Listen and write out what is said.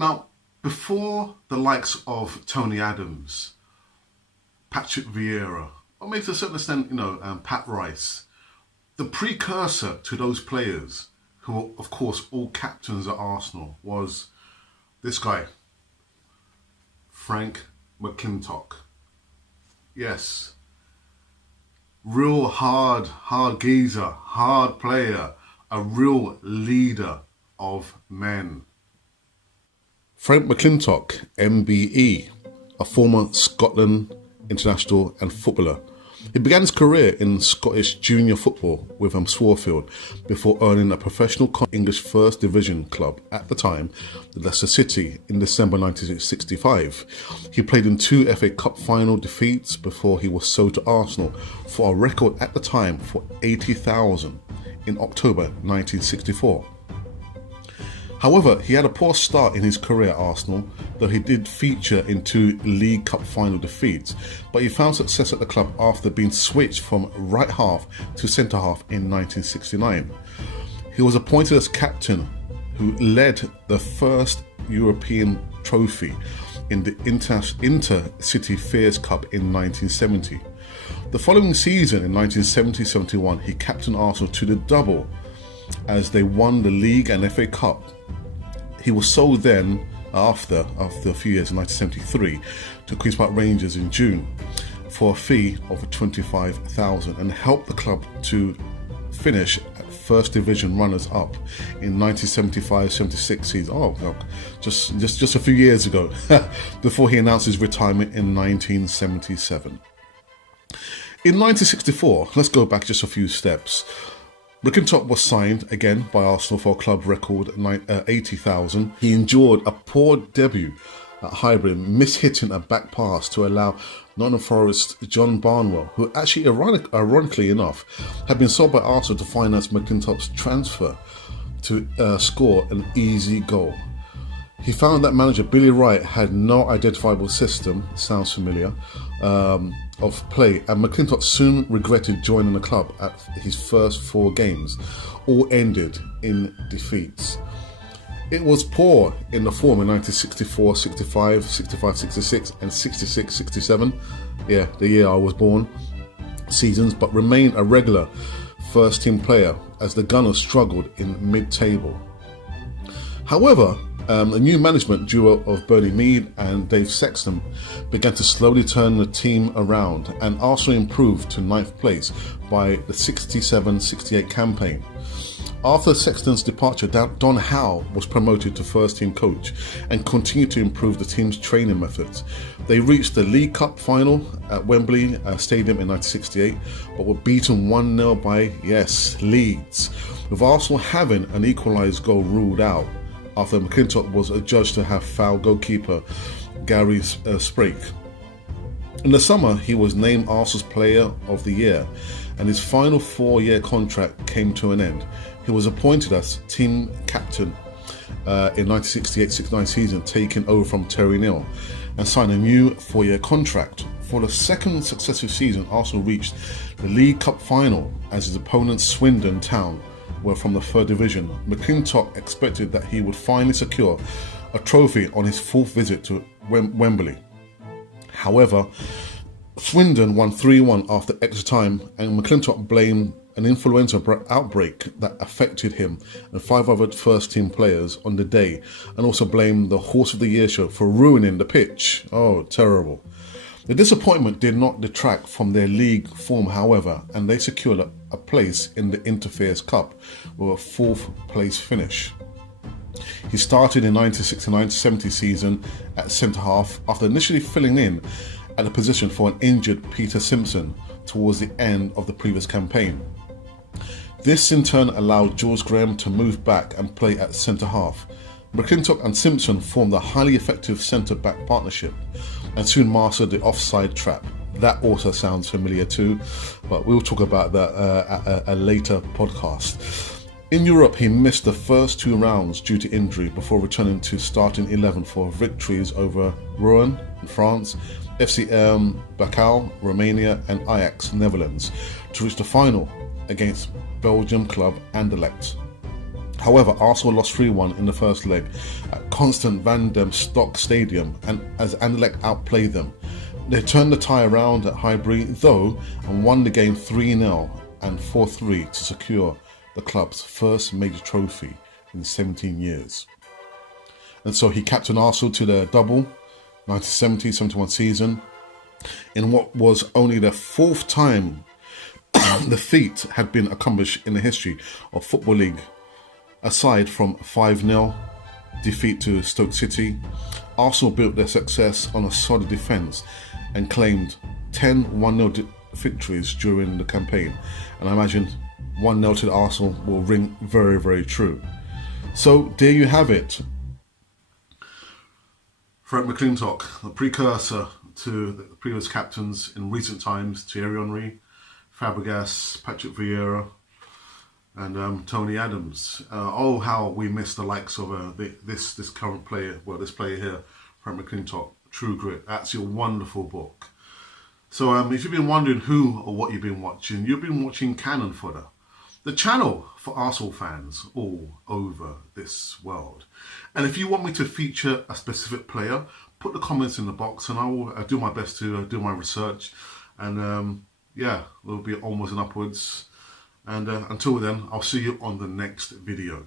Now, before the likes of Tony Adams, Patrick Vieira, or maybe to a certain extent, Pat Rice, the precursor to those players, who were, of course, all captains at Arsenal, was this guy, Frank McLintock. Yes, real hard geezer, hard player, a real leader of men. Frank McLintock MBE, a former Scotland international and footballer. He began his career in Scottish junior football with Shawfield before earning a professional English First Division club at the time, the Leicester City, in December 1965. He played in 2 FA Cup final defeats before he was sold to Arsenal for a record at the time for 80,000 in October 1964. However, he had a poor start in his career at Arsenal, though he did feature in 2 League Cup final defeats, but he found success at the club after being switched from right half to centre half in 1969. He was appointed as captain, who led the first European trophy in the Inter-City Fairs Cup in 1970. The following season, in 1970-71, he captained Arsenal to the double as they won the league and FA Cup. He was sold then, after a few years, in 1973, to Queen's Park Rangers in June for a fee of 25,000 and helped the club to finish at First Division runners-up in 1975-76 season. Oh, look, just a few years ago, before he announced his retirement in 1977. In 1964, let's go back just a few steps. McLintock was signed again by Arsenal for a club record 80,000. He endured a poor debut at Highbury, mishitting a back pass to allow Nottingham Forest John Barnwell, who actually, ironically enough, had been sold by Arsenal to finance McLintock's transfer, to score an easy goal. He found that manager Billy Wright had no identifiable system, sounds familiar, of play, and McLintock soon regretted joining the club at his first 4 games, all ended in defeats. It was poor in the form in 1964, 65, 65, 66 and 66, 67, the year I was born, seasons, but remained a regular first team player as the Gunners struggled in mid-table. However, the new management duo of Bernie Mead and Dave Sexton began to slowly turn the team around, and Arsenal improved to 9th place by the 67-68 campaign. After Sexton's departure, Don Howe was promoted to first team coach and continued to improve the team's training methods. They reached the League Cup final at Wembley Stadium in 1968, but were beaten 1-0 by, Leeds, with Arsenal having an equalised goal ruled out after McLintock was adjudged to have fouled goalkeeper Gary Sprake. In the summer, he was named Arsenal's Player of the Year, and his final 4-year contract came to an end. He was appointed as team captain in 1968-69 season, taking over from Terry Neal, and signed a new 4-year contract. For the second successive season, Arsenal reached the League Cup final as his opponent Swindon Town were from the 3rd Division. McLintock expected that he would finally secure a trophy on his 4th visit to Wembley. However, Swindon won 3-1 after extra time, and McLintock blamed an influenza outbreak that affected him and 5 other first team players on the day, and also blamed the Horse of the Year show for ruining the pitch. Oh, terrible. The disappointment did not detract from their league form, however, and they secured a place in the Interfairs Cup with a 4th place finish. He started in 1969-70 season at centre half after initially filling in at the position for an injured Peter Simpson towards the end of the previous campaign. This in turn allowed George Graham to move back and play at centre half. McLintock and Simpson formed a highly effective centre-back partnership and soon mastered the offside trap. That also sounds familiar too, but we'll talk about that at a later podcast. In Europe, he missed the first 2 rounds due to injury before returning to starting 11 for victories over Rouen in France, FC Bacau, Romania and Ajax, Netherlands, to reach the final against Belgium club Anderlecht. However, Arsenal lost 3-1 in the first leg at Constant Van den Stock Stadium, and as Anderlecht outplayed them. They turned the tie around at Highbury though and won the game 3-0 and 4-3 to secure the club's first major trophy in 17 years. And so he captained Arsenal to the double 1970-71 season in what was only the fourth time the feat had been accomplished in the history of Football League. Aside from 5-0 defeat to Stoke City, Arsenal built their success on a solid defence and claimed 10 1-0 victories during the campaign. And I imagine 1-0 to Arsenal will ring very, very true. So there you have it. Frank McLintock, the precursor to the previous captains in recent times, Thierry Henry, Fabregas, Patrick Vieira, and Tony Adams. Oh, how we miss the likes of this current player, well, this player here, Frank McLintock, True Grit. That's your wonderful book. So if you've been wondering who or what you've been watching Cannon Fodder, the channel for Arsenal fans all over this world. And if you want me to feature a specific player, put the comments in the box and I will do my best to do my research. And yeah, it'll be onwards and upwards. And until then, I'll see you on the next video.